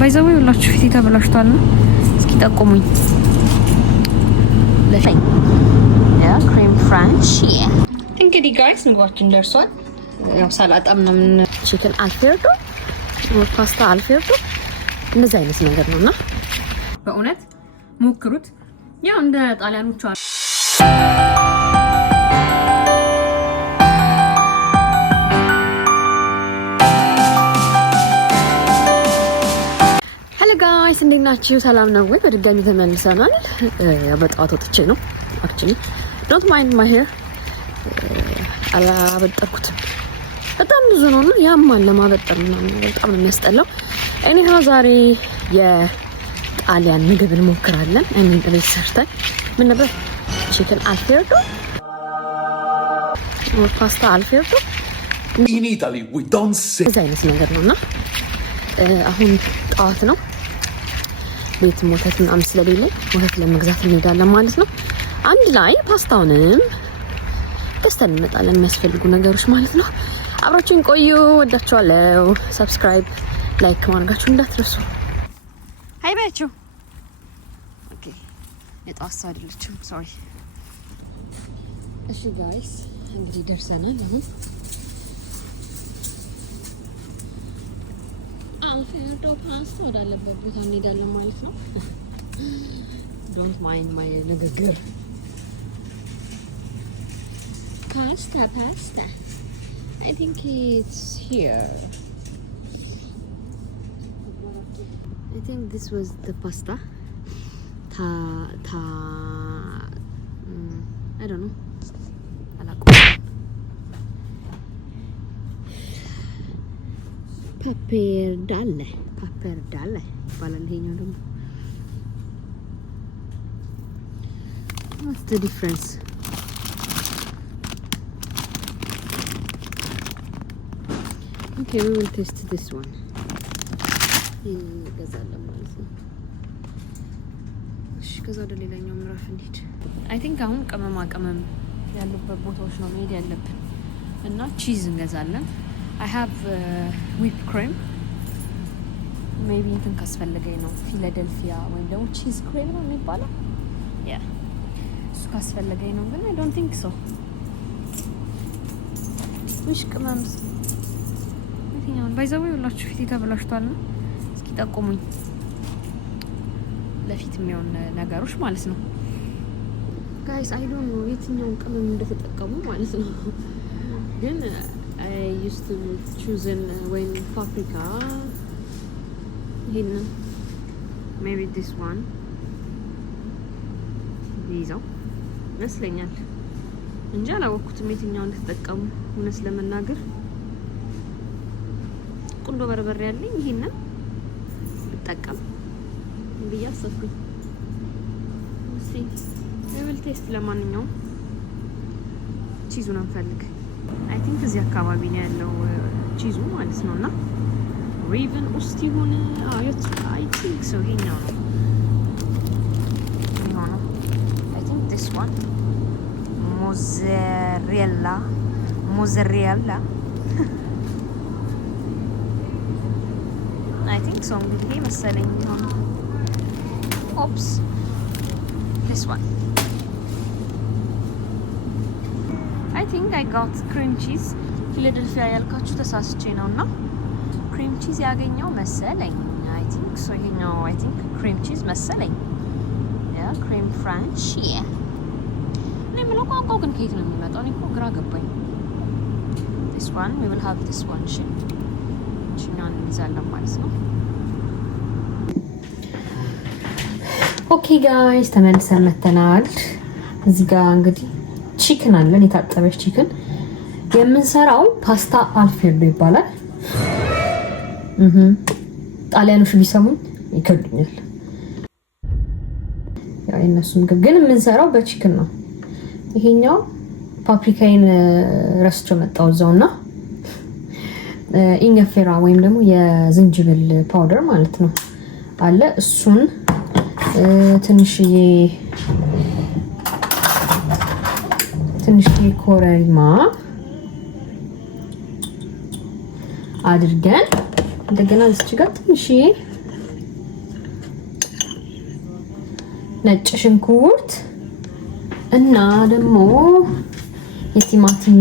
ባይዘው ይላችሁ ፊት ተበላሽቷል ነው እስኪ ጠቁሙኝ ለፈኝ ያ ክሬም ፍራንች እንግዲህ ጋይስ ምግባችን ደርሷል ያው ሰላጣ ምናምን ቺክን አልፍሬዶ ፓስታ አልፍሬዶ እንደዛ አይነት ነገር ነውና በእውነት ሞክሩት ያው እንደ ጣሊያኖቹ ጋይስ እንዴት ናችሁ? ሰላም ነው ወይ? በድጋሚ ተመልሰናል። በጠዋት ወጥቼ ነው actually don't mind my hair አላበጠርኩትም በጣም ብዙ ነው ያማል ለማበጠር ምናምን በጣም ነው የሚያስጠላው። እኔው ዛሬ የጣሊያን ምግብ እንሞክራለን። ሪሰርተን ምን ነበር chicken alfredo or pasta alfredo in Italy we don't say አይነት ነገር ነውና አሁን ጠዋት ነው ቤት ሞተት ምናምን ስለሌለኝ ሞተት ለመግዛት እንሄዳለን ማለት ነው። አንድ ላይ ፓስታውንም ገዝተን እንመጣለን የሚያስፈልጉ ነገሮች ማለት ነው። አብራችሁን ቆዩ። ወዳችኋለሁ። ሰብስክራይብ ላይክ ማድረጋችሁን እንዳትረሱ። ሃይ ባያችሁ። ኦኬ የጠዋት ሰው አይደለችም ሶሪ። እሺ ጋይስ እንግዲህ ደርሰናል። አልፍሬዶ ፓስታ ወዳለበት ቦታ እንሄዳለን ማለት ነው። ዶንት ማይንድ ማይ ንግግር። ፓስታ I think it's here. I think this was the pasta. I don't know. pappardelle ይባላል ይሄኛው ደግሞ what's the difference? Okay, we will test this one. ይገዛለን ማለት ነው። እሺ ከዛ ወደ ሌላኛው ምዕራፍ እንሂድ። I think አሁን ቅመማ ቅመም ያሉበት ቦታዎች ነው መሄድ ያለብን እና ቺዝ እንገዛለን። I have whipped cream. Maybe እንትን ካስፈልገኝ ነው ፊላደልፊያ ወይም ደግሞ cheese cream ነው የሚባለው። Yeah. እሱ ካስፈልገኝ ነው ግን I don't think so. ምሽ ቅመምስ የትኛውን ባይዘው ይላችሁ ፊት ተበላሽቷል ነው እስኪ ጠቁሙኝ ለፊት የሚሆን ነገሮች ማለት ነው። Guys I don't know የትኛውን ቅመም እንደተጠቀሙ ማለት ነው ግን I used to choose when paprika. Here, maybe this one. These are. መስለኛል እንጂ አላወኩትም የትኛውን እንደተጠቀሙ እውነት ለመናገር ቁንዶ በርበሬ ያለኝ ይሄንን ልጠቀም ብዬ አሰብኩኝ። እሺ ሌቭል ቴስት ለማንኛውም ቺዙን እንፈልግ። I think እዚህ አካባቢ ነው ያለው ቺዙ ማለት ነውና ሪቨን ውስጥ ይሁን I think so ይሄኛው ነው I think this one mozzarella I think so እንግዲህ መሰለኝ ነው oops this one I think I got cream cheese. ፊላደልፊያ ያልካችሁ ተሳስቼ ነውና cream cheese ያገኘው መሰለኝ I think so ይሄኛው I think cream cheese መሰለኝ yeah cream french yeah እኔ ምለው ቋንቋው ግን ከየት ነው የሚመጣው? እኔ እኮ ግራ ገባኝ። this one we will have this one እኛን እንይዛለን ማለት ነው። ኦኬ ጋይስ ተመልሰን መተናል። እዚህ ጋር እንግዲህ ቺክን አለን የታጠበች ቺክን የምንሰራው ፓስታ አልፍሬዶ ይባላል። ጣሊያኖች ቢሰሙኝ ይከዱኛል። ያው የነሱ ምግብ ግን የምንሰራው በቺክን ነው። ይሄኛው ፓፕሪካን ረስቶ መጣው እዛውና ኢንገፌራ ወይም ደግሞ የዝንጅብል ፓውደር ማለት ነው አለ እሱን ትንሽዬ ኮረሪማ አድርገን እንደገና እዚህ ጋር ትንሽዬ ነጭ ሽንኩርት እና ደግሞ የቲማቲም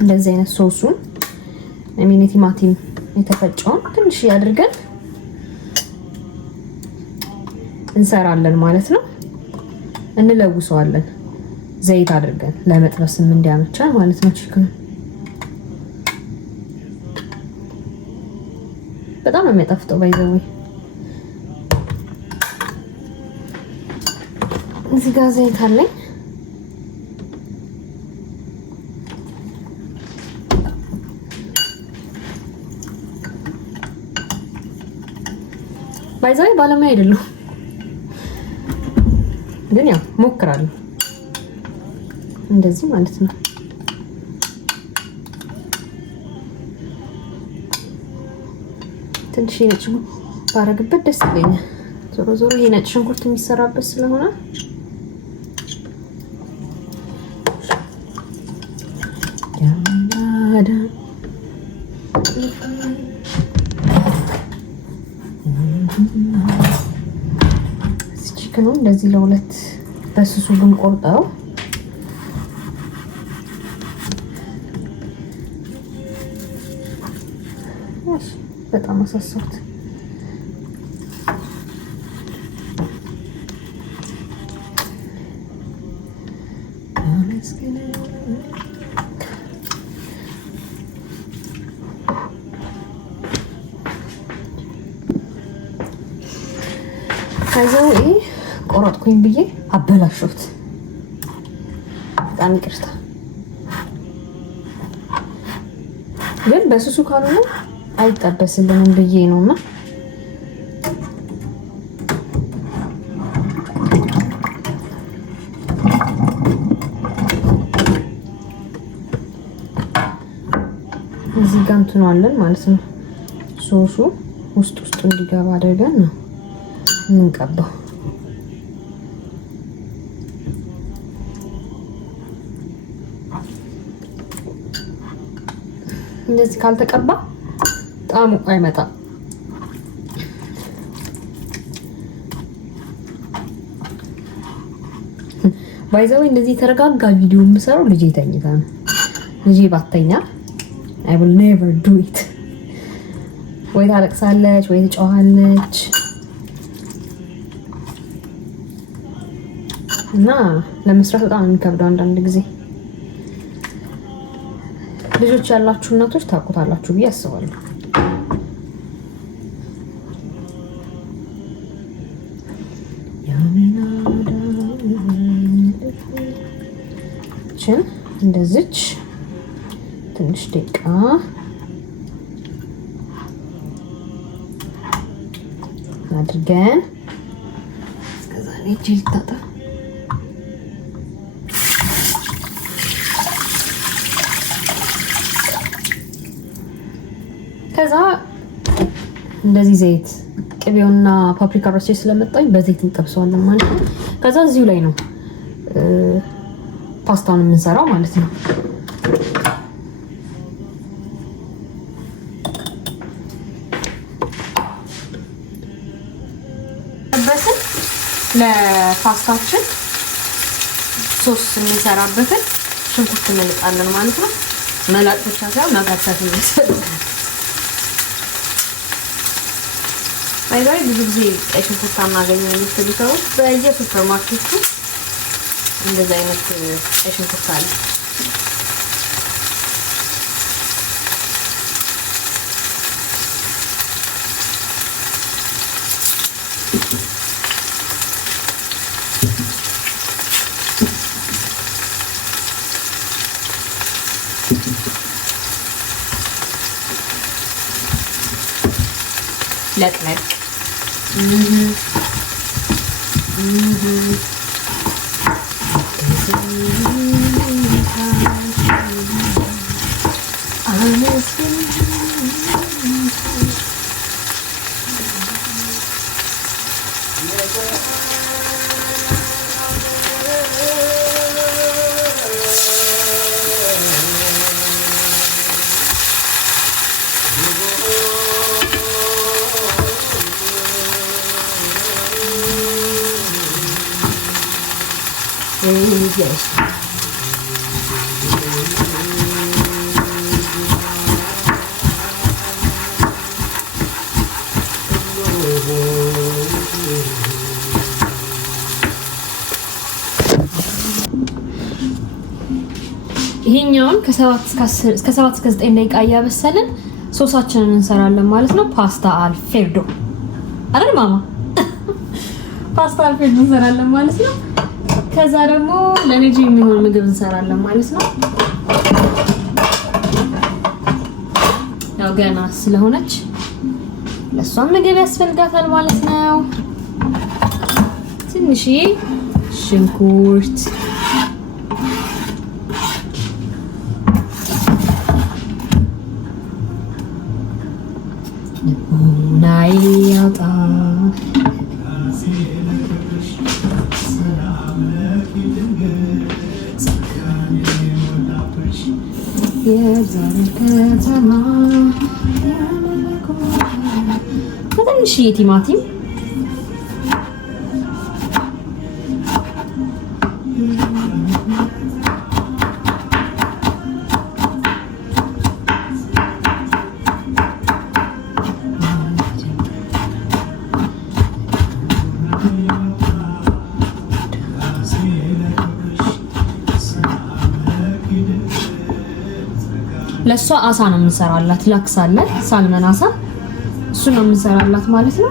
እንደዚህ አይነት ሶሱን የቲማቲም የተፈጨውን ትንሽ ያድርገን እንሰራለን ማለት ነው። እንለውሰዋለን ዘይት አድርገን ለመጥበስም እንዲያመቻል ማለት ነው። ቺክኑ በጣም ነው የሚጣፍጠው። ባይዘው እዚህ ጋር ዘይት አለኝ። ባይዘው ባለሙያ አይደለሁም ግን ያው ሞክራለሁ እንደዚህ ማለት ነው። ትንሽ ነጭ ሽንኩርት ባረግበት ደስ ይለኛል። ዞሮ ዞሮ ይሄ ነጭ ሽንኩርት የሚሰራበት ስለሆነ ቺክኑ እንደዚህ ለሁለት በስሱ ብንቆርጠው በጣም አሳሳሁት። ከዛው ቆረጥኩኝ ብዬ አበላሽሁት። በጣም ይቅርታ። ግን በስሱ ካልሆነ አይጠበስልንም ብዬ ነውና እዚህ ጋር እንትኗለን ማለት ነው። ሶሱ ውስጥ እንዲገባ አድርገን ነው የምንቀባው። እንደዚህ ካልተቀባ ጣዕሙ አይመጣም። ባይዘው እንደዚህ ተረጋጋ ቪዲዮ የምሰራው ልጄ ተኝታ ነው። ልጄ ባተኛ I will never do it። ወይ ታለቅሳለች ወይ ትጮሃለች እና ለመስራት በጣም የሚከብደው አንዳንድ ጊዜ። ልጆች ያላችሁ እናቶች ታውቁታላችሁ ብዬ አስባለሁ። እንደዚች ትንሽ ደቂቃ አድርገን ከዛ እጄ ልታጠብ ከዛ እንደዚህ ዘይት ቅቤውና ፓፕሪካ ሮስቴ ስለመጣኝ በዘይት እንጠብሰዋለን ማለት ነው። ከዛ እዚሁ ላይ ነው ፓስታውን የምንሰራው ማለት ነው። በስል ለፓስታችን ሶስ የምንሰራበትን ሽንኩርት እንልጣለን ማለት ነው። መላጥ ብቻ ሳይሆን መከተፍ ይመስላል። ባይዛይ ብዙ ጊዜ ቀይ ሽንኩርት አናገኘው የሚፈልጉ ሰዎች በየሱፐር ማርኬቱ እንደዚህ አይነት ቀይ ሽንኩርት አለ። ለቅለቅ yes. ይሄኛውን ከ7 እስከ 9 ደቂቃ ያበሰልን ሶሳችንን እንሰራለን ማለት ነው። ፓስታ አልፌርዶ አይደል ማማ? ፓስታ አልፌርዶ እንሰራለን ማለት ነው። ከዛ ደግሞ ለልጅ የሚሆን ምግብ እንሰራለን ማለት ነው። ያው ገና ስለሆነች ለሷም ምግብ ያስፈልጋታል ማለት ነው። ትንሽ ሽንኩርት ናይያጣ ትንሽ ቲማቲም ለሷ አሳ ነው የምንሰራላት። ላክስ አለ ሳልመን አሳ እሱ ነው የምንሰራላት ማለት ነው።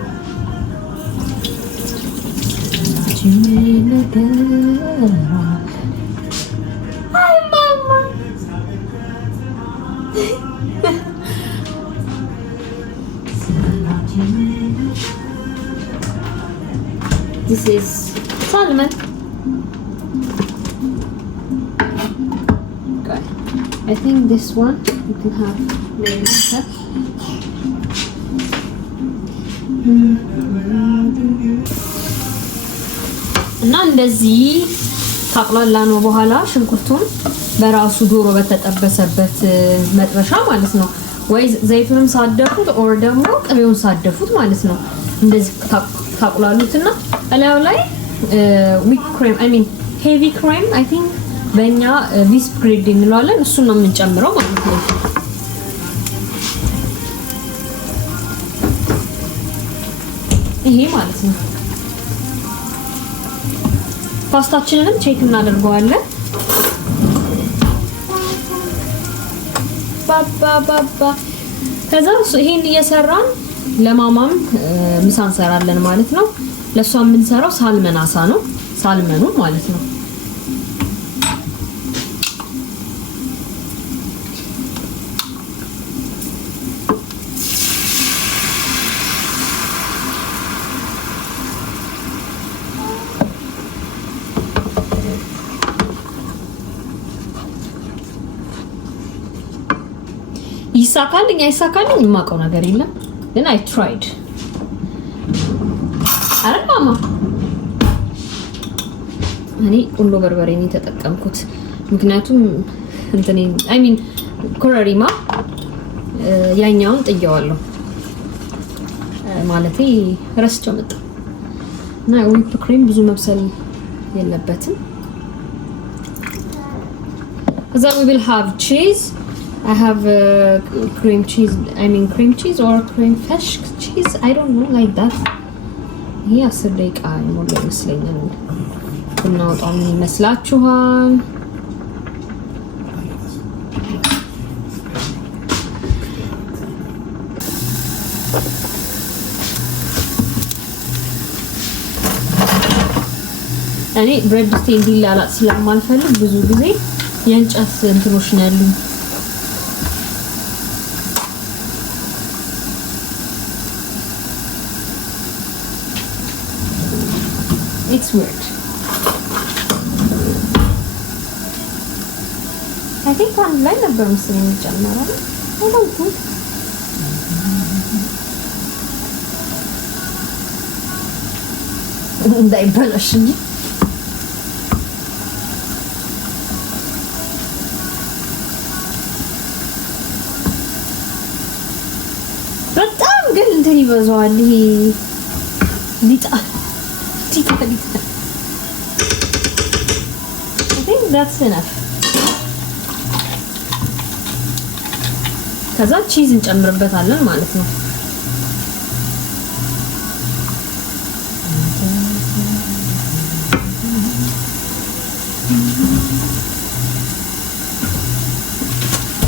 አይ ማማ This is salmon. I think this one you can have maybe that. እና እንደዚህ ካቅላላ ነው በኋላ ሽንኩርቱን በራሱ ዶሮ በተጠበሰበት መጥበሻ ማለት ነው። ወይ ዘይቱንም ሳደፉት ኦር ደግሞ ቅቤውን ሳደፉት ማለት ነው። እንደዚህ ካቅላሉትና እላዩ ላይ ዊክ ክሬም አይ ሚን ሄቪ ክሬም አይ ቲንክ በእኛ ቪስፕ ግሬድ እንለዋለን። እሱን ነው የምንጨምረው ማለት ነው። ይሄ ማለት ነው። ፓስታችንንም ቼክ እናደርገዋለን። ባባ ከዛ ይሄን እየሰራን ለማማም ምሳ እንሰራለን ማለት ነው። ለሷ የምንሰራው ሳልመን አሳ ነው። ሳልመኑ ማለት ነው። ይሳካልኝ አይሳካልኝ የማውቀው ነገር የለም ግን I tried አረ ማማ እኔ ቁንዶ በርበሬ ነው ተጠቀምኩት ምክንያቱም እንትኔ I mean ኮረሪማ ያኛውን ጥየዋለሁ ማለቴ ረስቼው መጣ እና ዊፕ ክሬም ብዙ መብሰል የለበትም ከዛ we will have cheese I have cream cheese. I mean cream cheese or cream fresh cheese. I don't know like that. Yeah, 10 ደቂቃ ሞላ ይመስለኛል። እናውጣው ምን ይመስላችኋል? እኔ ብሬድ ድስቴ እንዲላላጥ ስለማልፈልግ ብዙ ጊዜ የእንጨት እንትኖች ነው ያሉኝ። It's weird. I think one line of them sitting in Jamara. I don't think. They blush me. በጣም ግን እንትን ይበዛዋል ይሄ ሊጣ that's enough ከዛ ቺዝ እንጨምርበታለን ማለት ነው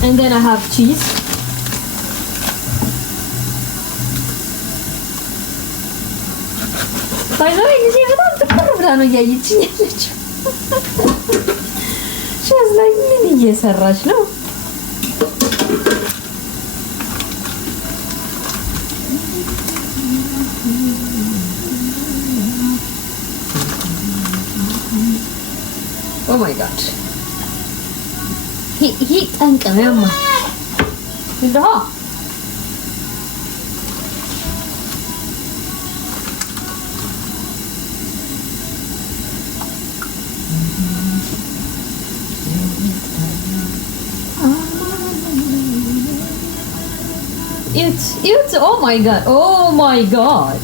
and then I have cheese by the way this is በጣም ጥሩ ብላ ነው ያየችኝ ያለችው she's like ምን እየሰራች ነው oh my god he ጠንቀም ያማ እንደው It's oh my god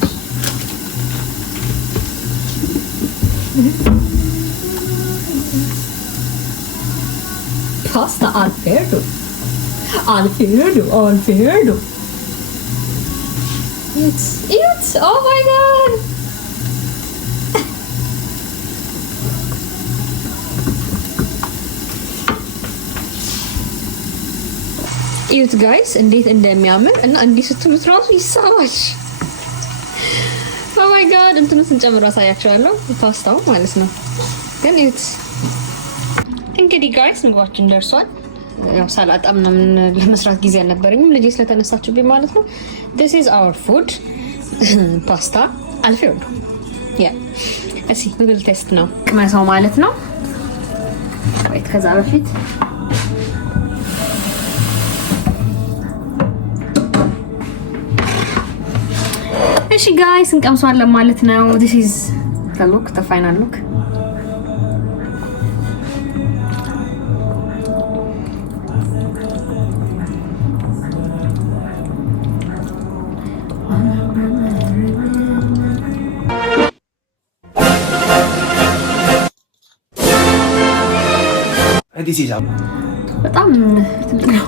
pasta alfredo it's oh my god እዩት ጋይስ እንዴት እንደሚያምር እና እንዲህ ስትሉት ራሱ ይሳባች oh my god እንትኑን ስንጨምር አሳያችኋለሁ ፓስታው ማለት ነው ግን እዩት እንግዲህ ጋይስ ምግባችን ደርሷል ያው ሰላጣ ምናምን ለመስራት ጊዜ አልነበረኝም ልጄ ስለተነሳችብኝ ማለት ነው this is our food ፓስታ alfredo እሺ ምግብ ቴስት ነው ቅመሰው ማለት ነው ወይት ከዛ በፊት እሺ ጋይስ እንቀምሷለን ማለት ነው this is the look the final look this is በጣም ትልቅ ነው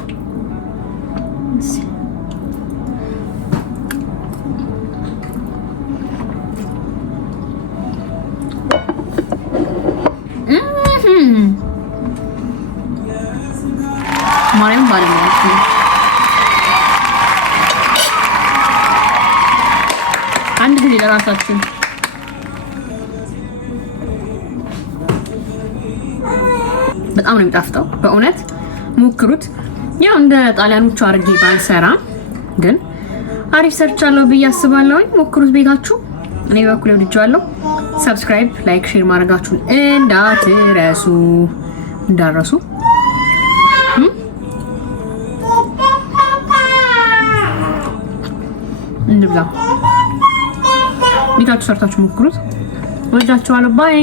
ማርያም ባለማለት ነው አንድ ጊዜ ለራሳችሁ በጣም ነው የሚጣፍጠው በእውነት ሞክሩት ያው እንደ ጣሊያኖቹ አርጌ ባልሰራም ግን አሪፍ ሰርቻለሁ ብዬ አስባለሁ ሞክሩት ቤታችሁ እኔ በኩል ወድጃለሁ ሰብስክራይብ ላይክ ሼር ማድረጋችሁን እንዳትረሱ እንብላ ቤታችሁ ሰርታችሁ ሞክሩት ወዳችኋለሁ ባይ